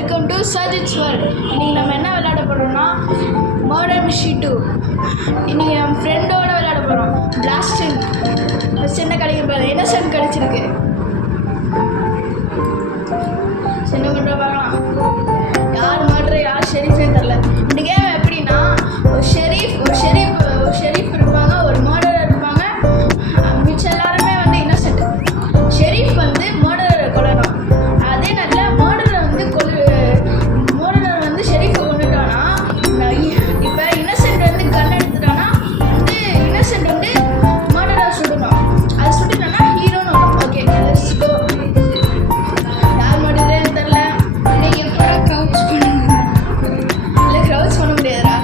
Welcome to சர்ஜிட்ஸ் world. இன்றைக்கி நம்ம என்ன விளையாட போகிறோம்னா மர்டர் மிஸ்ட்ரி 2. இன்றைக்கி நம்ம ஃப்ரெண்டோட விளையாட போகிறோம். பிளாஸ்டிங் ஃபஸ்ட் என்ன கிடைக்க போகிறது? இன்னசென்ட் கிடச்சிருக்கு. என்ன பண்ணுற பார்க்கலாம். யார் மர்டர் யார் ஷெரீஃப்னே தெரில. இந்த கேம் எப்படின்னா ஒரு ஷெரீஃப் இருப்பாங்க, ஒரு மர்டரர் இருப்பாங்க, மிச்சம் எல்லாருமே வந்து இன்னசென்ட். ஷெரீஃப் வந்து மர்டரரை கொல்லணும். அதே நேரத்தில் மர்டரர் வந்து ஷெரீஃபை கொண்டுட்டானா, இப்போ இன்னசென்ட் வந்து கன் எடுத்துட்டானா வந்து இன்னசென்ட் வந்து மர்டரரை சுடணும். அது சுட்டுட்டானா ஹீரோன்னு வரும். Okay, let's go. யார் மர்டரேன்னு தெரில. நீங்கள் எப்போ க்ரௌச் பண்ணுங்க? இல்லை, க்ரௌச் பண்ண முடியாதுடா.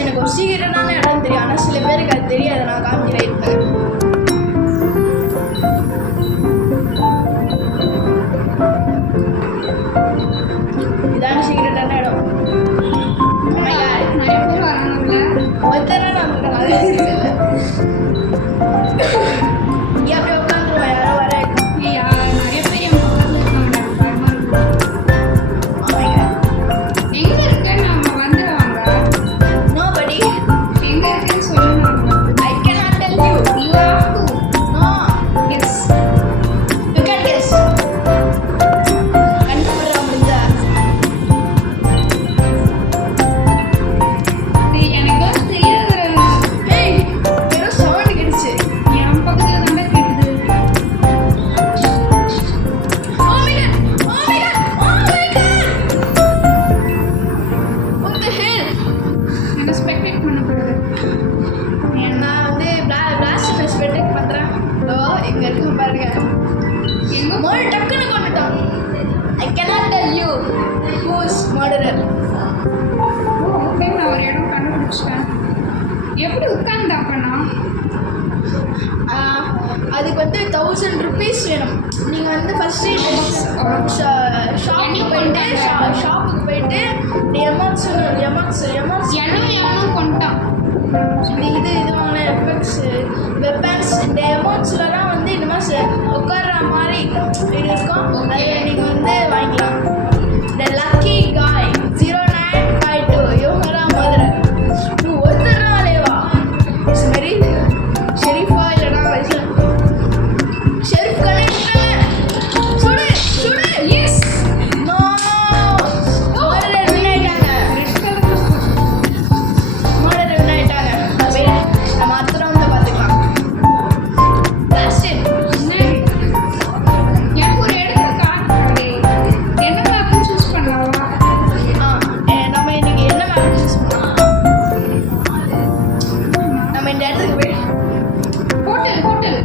எனக்கு ஒரு சீக்கிரட்டான இடம் தெரியும், ஆனால் சில பேருக்கு அது தெரியாது. நான் காமிக்கிறேன். இதான சீக்கிரட்டான இடம். நிறைய பேர் வராங்கல்ல, ஒருத்தர நான் இங்கே அப்படியே உட்காந்துருவேன். யாரோ வர நிறைய பேர் என் பக்கத்தில் இருக்காங்க. எங்கே இருக்க? நம்ம வந்துடுவாங்க. நோபடி எங்கே இருக்குன்னு சொல்லுவாங்க. ஐ cannot tell you. You have to. No. Yes. You can guess. கண்டுபிடிக்க முடிஞ்சா? எனக்கு தெரியாது. ஏய், ஏதோ சவுண்ட் கேட்டுச்சு. என் பக்கத்துல தான் கேட்டுது. Oh my god. Oh my god. Oh my god. What the hell? என்ன ஸ்பெக்டேட் பண்ணப்படுது? நான் வந்து பிளாஸ்ட் ஸ்பெக்டேட் பண்ணுறேன். ஓ, இங்கே இருக்க பாருங்க. எங்கே மோடி டக்குன்னு கொண்டுட்டான். ஐ cannot tell you who is murderer. Okay, நான் ஒரு இடம் கண்டுபிடிச்சிட்டேன். எப்படி உட்கார்ந்து அப்பனா? அதுக்கு வந்து 1000 rupees வேணும். நீங்கள் வந்து ஃபஸ்ட்டு ஷாப்புக்கு போயிட்டு எமௌண்ட்ஸ் எவனும் கொண்டான். இது வாங்கின எஃபெக்ட்ஸ் வெப்பன்ஸ் இந்த எமௌண்ட்ஸ்லாம் வந்து இந்த மாதிரி உட்கார்ற மாதிரி இது இருக்கும். அதில் நீங்கள் வந்து வாங்கிக்கலாம். இந்த லக்கி காய் 0952 இவங்கதான் மதுரை. ஒருத்தர் அலைவா சரி ஷெரீஃபா இல்லைனா ஷெரீஃப் கனெக்டாங்க. சுடு சுடு. எஸ். நோ, மர்டர் வின் ஆயிட்டாங்க. நம்ம அத்தனை வந்து பார்த்துக்கலாம். லாஸ்ட் எனக்கு ஒரு இடத்துல காட்டுறாங்க. என்ன மேப் சூஸ் பண்ணலாமா? நம்ம இன்னைக்கு என்ன மேப் சூஸ் பண்ணலாம்? நம்ம இந்த இடத்துக்கு போய்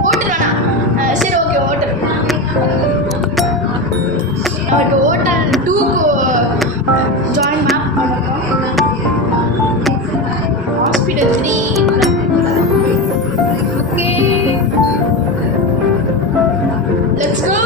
ஹோட்டல் வேணா. சரி, ஓகே, ஹோட்டல். நம்ம இப்போ ஹோட்டல் 2க்கு ஜாயின் மேப் பண்ணிருக்கோம். ஹாஸ்பிட்டல் 3. Okay, let's go.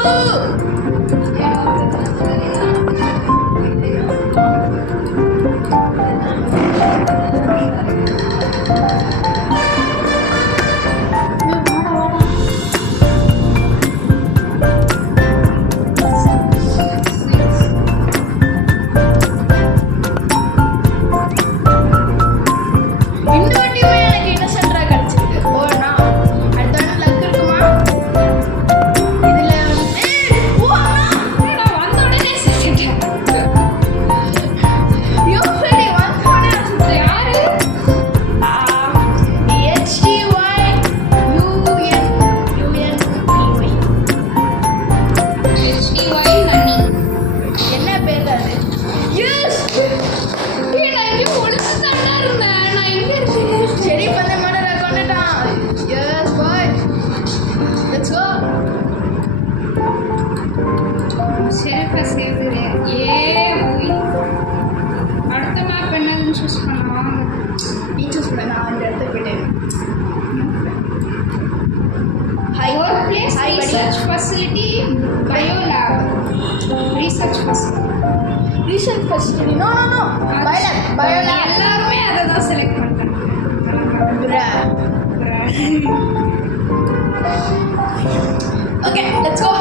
அடுத்த மேப் என்னதுன்னு சூஸ் பண்ணலாம். நீ சூஸ் பண்ண. நான் அந்த இடத்துக்கு போயிட்டேன். Work place research facility bio lab. Research first. Research first. No biolab எல்லாருமே அதை தான் செலக்ட் பண்ணிட்டாங்க. Okay let's go.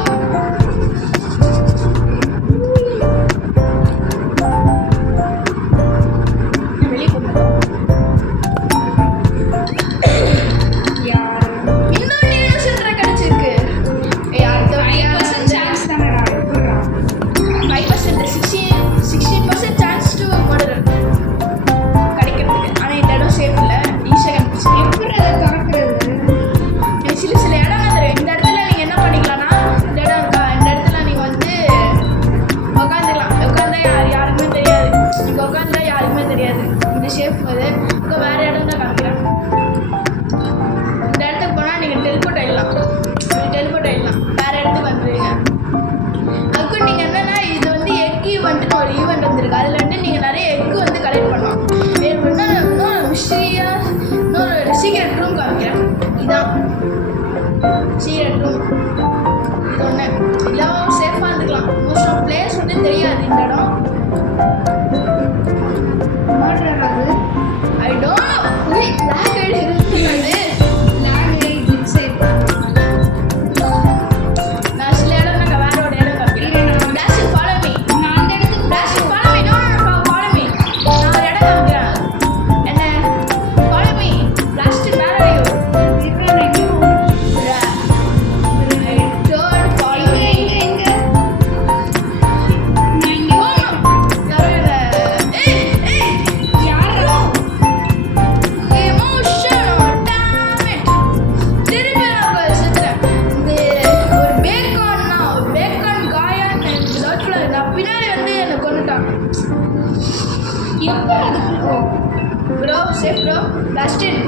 Secret room இது ஒன்று எல்லாம் சேஃபாக இருந்துக்கலாம். மோஸ்ட் ஆஃப் பிளேஸ் வந்து தெரியாது இந்த இடம். I don't know. Block ID இருக்குது. நான் சில இடம் நாங்கள் வேற ஒரு இடம் காமிக்கிறேன். Dash follow me. நான் அந்த இடத்துக்கு dash follow me. No follow me. நான் ஒரு இடம் காமிக்கிறேன். என்ன ஃபாலோ மீ. லாஸ்ட் மேலே bro safe bro. Last in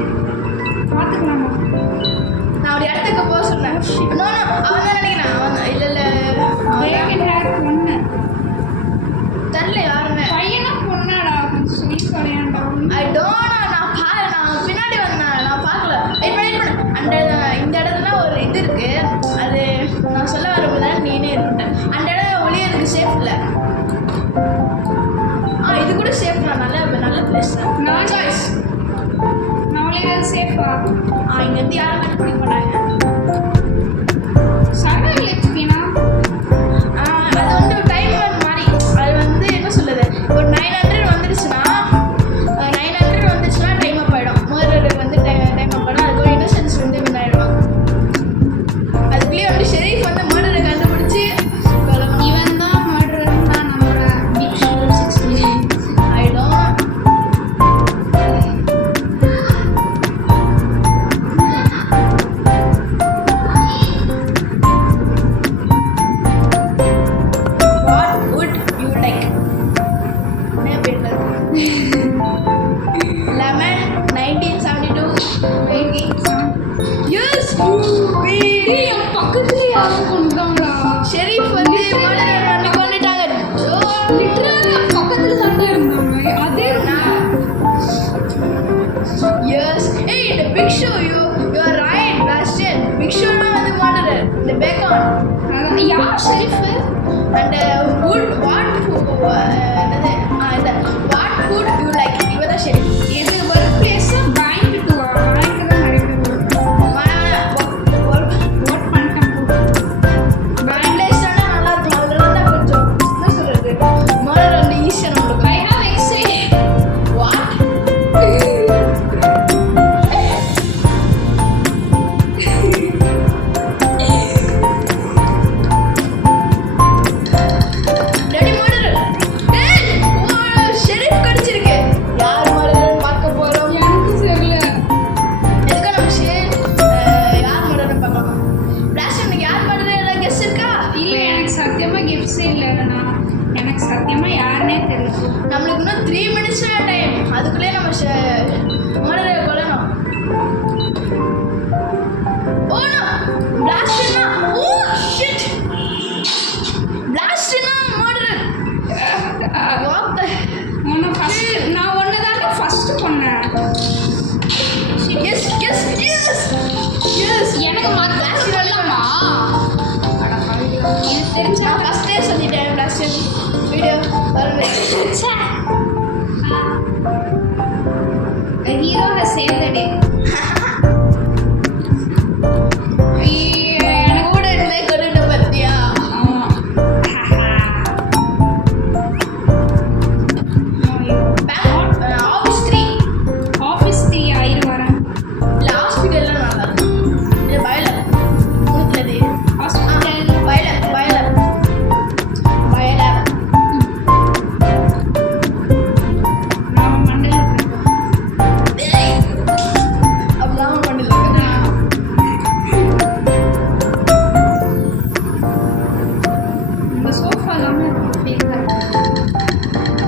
பார்த்துக்கலாமா? நான் ஒரு இடத்துக்கு போக சொன்னேன். நோ அவன் தான் நினைக்கிறேன். அவன் இல்லை பொண்ணு தெரில யாருன்னு. பையனா பொண்ணாடா? கொஞ்சம் சொல்லி சொல்லையாண்டா. ஐ டோன்ட் நோ. நான் பின்னாடி வந்தேன். நான் பார்க்கல. வெயிட் பண்ணு. அந்த இந்த இடத்துல ஒரு இது இருக்கு. அது நான் சொல்ல வரும்போது நீனே இருக்கிட்டேன். அந்த இடம் ஒளியதுக்கு சேஃப் இல்லை. இது கூட சேஃப் தான். நல்ல பிளேஸ் தான். நான் சாய்ஸ் நாளைக்கு சேஃபா. இங்கேருந்து யாரும் கண்டுபிடிக்க மாட்டாங்க. சடல் எக்ஸ்பீனா அது வந்து டைம் மாதிரி. அது வந்து என்ன சொல்லுது, ஒரு 900 வந்துடுச்சுன்னா டைம் அப் ஆகிடும். மர்டருக்கு வந்து டைம் அப் ஆகிடும். அதுக்கு ஒரு இன்னசென்ஸ் வந்து வின் ஆகிடுவாங்க. அதுக்குள்ளேயே வந்து ஷெரீஃப் வந்து மர்டரை கண்டுபிடிச்சி இவன் தான் மர்டர்னு நான் நம்புகிறேன். பிக் ஷோ 60 ஷெரீஃப் வந்து மர்டரை கொண்டுட்டாங்க. லிட்டரலா பக்கத்துல தான் இருந்தாங்க. அதே எஸ். இந்த big show you are right. Last in big show தான் வந்து மர்டரர். இந்த பேக்கான் அதான் யார் sheriff? And what food you like. இவ தான் ஷெரீஃப். எது work place? Bank to bank தான் நிறைய பேர் ஒர்க் பண்ணிட்டேன். பிளேஸ் ஆனால் நல்லா இருக்கும். அதெல்லாம் தான் கொஞ்சம் என்ன சொல்கிறது, மர்டர் வந்து ஈஸியாக நம்மளுக்கு. ஐ ஹாவ் எக்ஸே. What ready murder. ஷெரீஃப் கடிச்சிருக்கு. யார் மர்டர் பார்க்க போகிறோம். எனக்கு தெரியல. எதுக்கு நம்ம யார் மர்டர் பார்க்கலாம். லாஸ்ட் எனக்கு யார் மர்டர் எல்லாம் கெஸ் இருக்கா? இல்லை எனக்கு சத்தியமா கிஃப்ட்ஸே இல்லைண்ணா. எனக்கு சத்தியமா யாருன்னே தெரியல. நம்மளுக்கு இன்னும் 3 minutes டைம். அதுக்குள்ளே நம்ம மர்டரை கொல்லணும். ஓ நோ பிளாஸ்ட்னா. ஓ ஷிட் பிளாஸ்ட்னா மர்டர். வாட் தி உன்னை ஃபர்ஸ்ட் நான் ஒன்று தானே ஃபர்ஸ்ட் பண்ணேன். Yes yes yes yes. எனக்கு மற்ற சொல்லலாமா? எனக்கு தெரிஞ்சா நான் ஃபர்ஸ்டே சொல்லிட்டேன் blast reaction video hero has save the day. கூட இருந்து கொண்டு பார்த்தியா? ஆஃபீஸ் 3 ஆயிரம் வரேன். ஹாஸ்பிட்டல்லாம் நல்லா இருக்கும். இது வயலர் கொடுத்தது ஹாஸ்பிட்டல் வயலர் நான் மண்டல அப்படிலாம் பண்ணல. இந்த சோஃபா எல்லாமே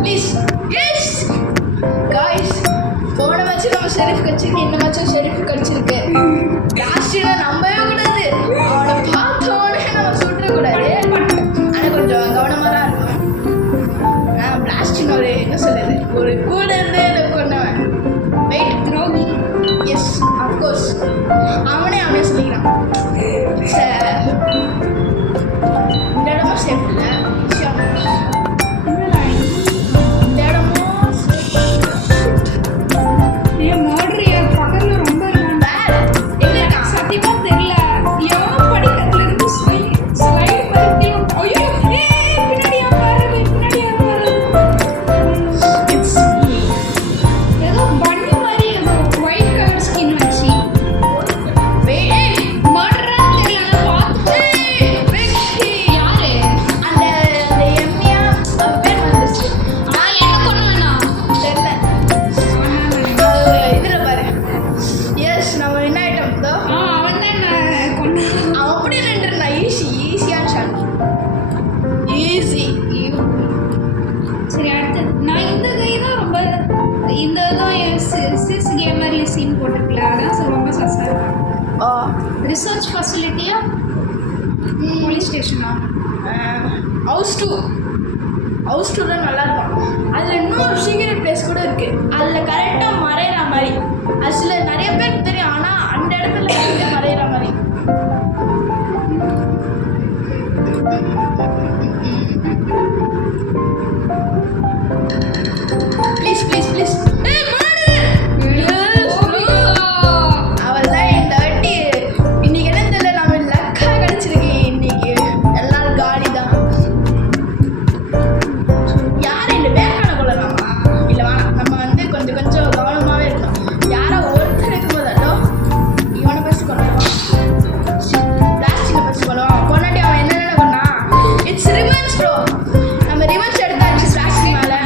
ப்ளீஸ் எஸ் காய்ஸ் போன மேட்ச் நம்ம ஷெரீஃப் கட்சிருக்கு, இந்த மேட்சும் ஷெரீஃப் கட்சிருக்கு. லாஸ்ட்ல நம்பவே கூடாது, அவனை பார்த்தோன்னே நம்ம சுற்றக்கூடாது. ஆனால் கொஞ்சம் கவனமாக தான் இருக்கும். நான் பிளாஸ்டின் ஒரு என்ன சொல்லுது ஒரு கூட இருந்து கொண்டவன் வெயிட் துரோகி. எஸ் அஃப்கோர்ஸ் அவனே சொல்லிக்கிறான். இந்த இடமும் சேஃப் இல்லை, இந்த இடமும் மர்டர் பக்கத்துல ரொம்ப இருக்கான். பேட் எங்க இருக்கான்? சத்தியமா தெரியல. எவனோ படிக்கட்டுல இருந்து ஸ்லைடு மறுபடியும் ஐயோ பின்னாடி யார் வருது. இட்ஸ் ஏதோ பண்ணி மாதிரி ஏதோ ஒயிட் கலர் ஸ்கின் வச்சு வெயிட் மர்டரான்னு தெரியல. பார்த்து யாரு அந்த எம்மியா அவ பேர் வந்துச்சு என்ன பண்ணுவேனா தெரியல. இதுல பாரு. எஸ் நம்ம என்ன ஐட்டம் தோ அவன் தான் நான் கொண்டு அவன் அப்படியே நின்றுனா ஈஸியான ஷாட் ஈஸி. சரி அடுத்து நான் இந்த கை தான் ரொம்ப இந்த தான் சிஸ் கேமர் சீன் போட்டிருக்கல அதான் ரொம்ப சஸ்ஸாக இருக்கும். ஓ ரிசர்ச் ஃபெசிலிட்டியா போலீஸ் ஸ்டேஷனா ஹவுஸ் டூ தான் நல்லா இருக்கும். அதில் இன்னொரு சீக்கிரம் பிளேஸ் கூட இருக்கு. அதில் கரெக்டாக மறையிற மாதிரி. அது சில நிறைய பேருக்கு தெரியும், ஆனால் அந்த இடத்துல கரெக்டாக மறையிற மாதிரி. ப்ளீஸ் ப்ளீஸ் ப்ளீஸ் அவள் தான் இந்த வாட்டி இன்னைக்கு என்ன தெரியல, நம்ம லக்கா கிடைச்சிருக்கேன். இன்னைக்கு எல்லாரும் காலி தான். யாரும் இந்த பேக்கான கொள்ளலாமா? இல்லை வேணாம், நம்ம வந்து கொஞ்சம் கவனமாகவே இருக்கணும். யாரோ ஒருத்தர் இருக்கும் போதோ இவனை ஃபஸ்ட்டு கொள்ளலாம், பிளாஸ்டிக்கை ஃபஸ்ட்டு கொள்ளுவான். கொண்டாட்டி அவன் என்னென்ன பண்ணா இட்ஸ் ரிவெஞ்ச் ப்ரோ. நம்ம ரிவெஞ்ச் எடுத்தாச்சு பிளாஸ்டிக் மேலே.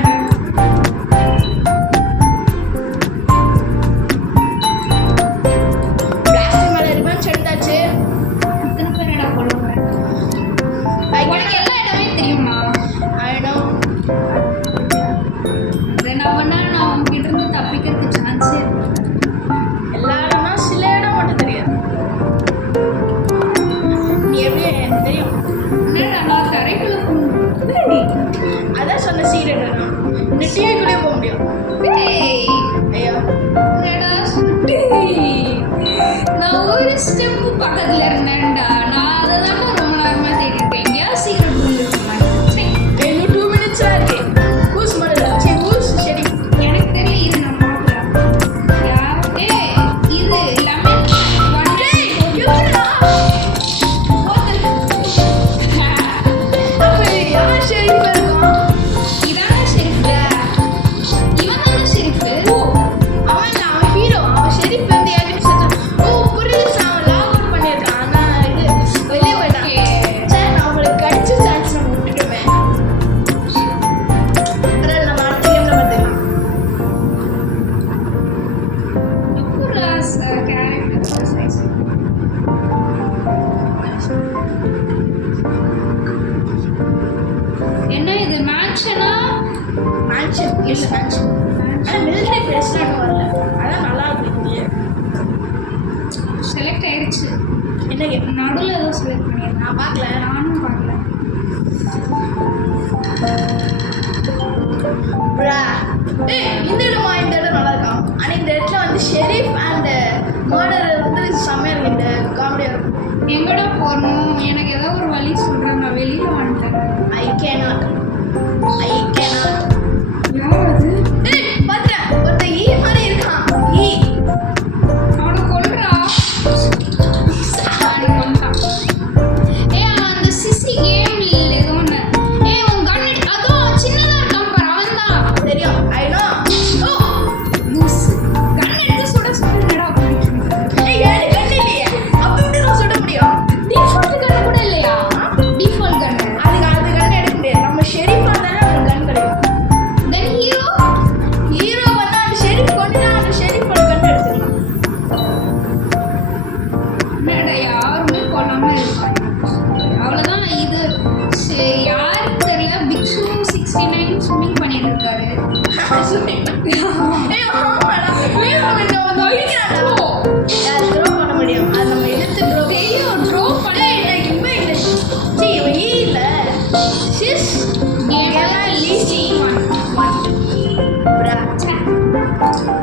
பிளாஸ்டிக் மேலே ரிவெஞ்ச் எடுத்தாச்சு. இத்தனை பேர் என்ன போடுவேன் உனக்கு எல்லா இடமே தெரியுமா? I know. அதை நான் பண்ணா நான் உங்ககிட்ட இருந்து தப்பிக்கிறதுக்கு சான்ஸே எல்லா இடம்னா சில இடம் மட்டும் தெரியாது. நீ எப்படி எனக்கு தெரியும்? என்னடா நான் தரைக்குள்ள அதான் சொன்ன சீரியல் இந்த டிவிக்குள்ளேயே போக முடியும். ஐயா என்னடா நான் ஒரு ஸ்டெப் பக்கத்துல இருந்தேன்டா. நான் அதை தான் ரொம்ப நேரமா தேடிட்டேன். எங்கேயாவது சீக்கிரம் இன்னும் 2 minutes இருக்கு. ஊஸ் மடல சரி ஊஸ் சரி எனக்கு தெரியல. இது நான் பார்க்குறேன். இது லெமன் எப்படா அப்போ யார் ஷெரீஃப் இருக்கும்? இதான ஷெரீஃப். இவன் தானே ஷெரீஃப். அவன் ஹீரோ. அவன் ஷெரீஃப் வந்து யார்கிட்ட சொன்னான். ஓ புரியுது, அவன் லாக் அவுட் பண்ணியிருக்கான். ஆனால் இது வெளியே போயிட்டான். சரி நான் அவங்களுக்கு கிடைச்ச சான்ஸ் நம்ம விட்டுட்டோமே. அப்புறம் நம்ம அடுத்த கேமில் பார்த்துக்கலாம். கேரக்டர் சைஸ் என்ன இது மேன்ஷனா? மேன்ஷன் இல்லை மேன்ஷன். ஆனால் மிலிட்ரி பிளேஸ்லாம் வரல. அதான் நல்லா இருக்கு. செலக்ட் ஆயிடுச்சு. என்ன கேம்? நடுவில் ஏதோ செலக்ட் பண்ணியிருக்கேன். நான் பார்க்கல. நானும் பார்க்கல. இந்த இடமா இந்த இடம் நல்லா இருக்கும். ஆனால் இந்த இடத்துல வந்து ஷெரீஃப் அண்ட் மர்டர் வந்து செம்மையாக இருக்கு. இந்த காமெடியாக இருக்கும். எங்கடா போகணும்? எனக்கு ஏதோ ஒரு வழி சொல்கிறேன். நான் வெளியில் வந்துட்டேன். I cannot. 69 ஸ்விம்மிங் பண்ணிட்டு இருக்காரு. ஏய், ஆமாடா. ஏய், அவன் இந்த வந்து அடிக்கிறான்டா. யார் throw பண்ண முடியும்? அது நம்ம எடுத்து throw தெரியும், throw பண்ண ஏய், இந்த இவன் இந்த சீ, இவன் ஈ இல்ல. ஷிஸ். கேம் லீசி. Easy one. Bra. ச்சே.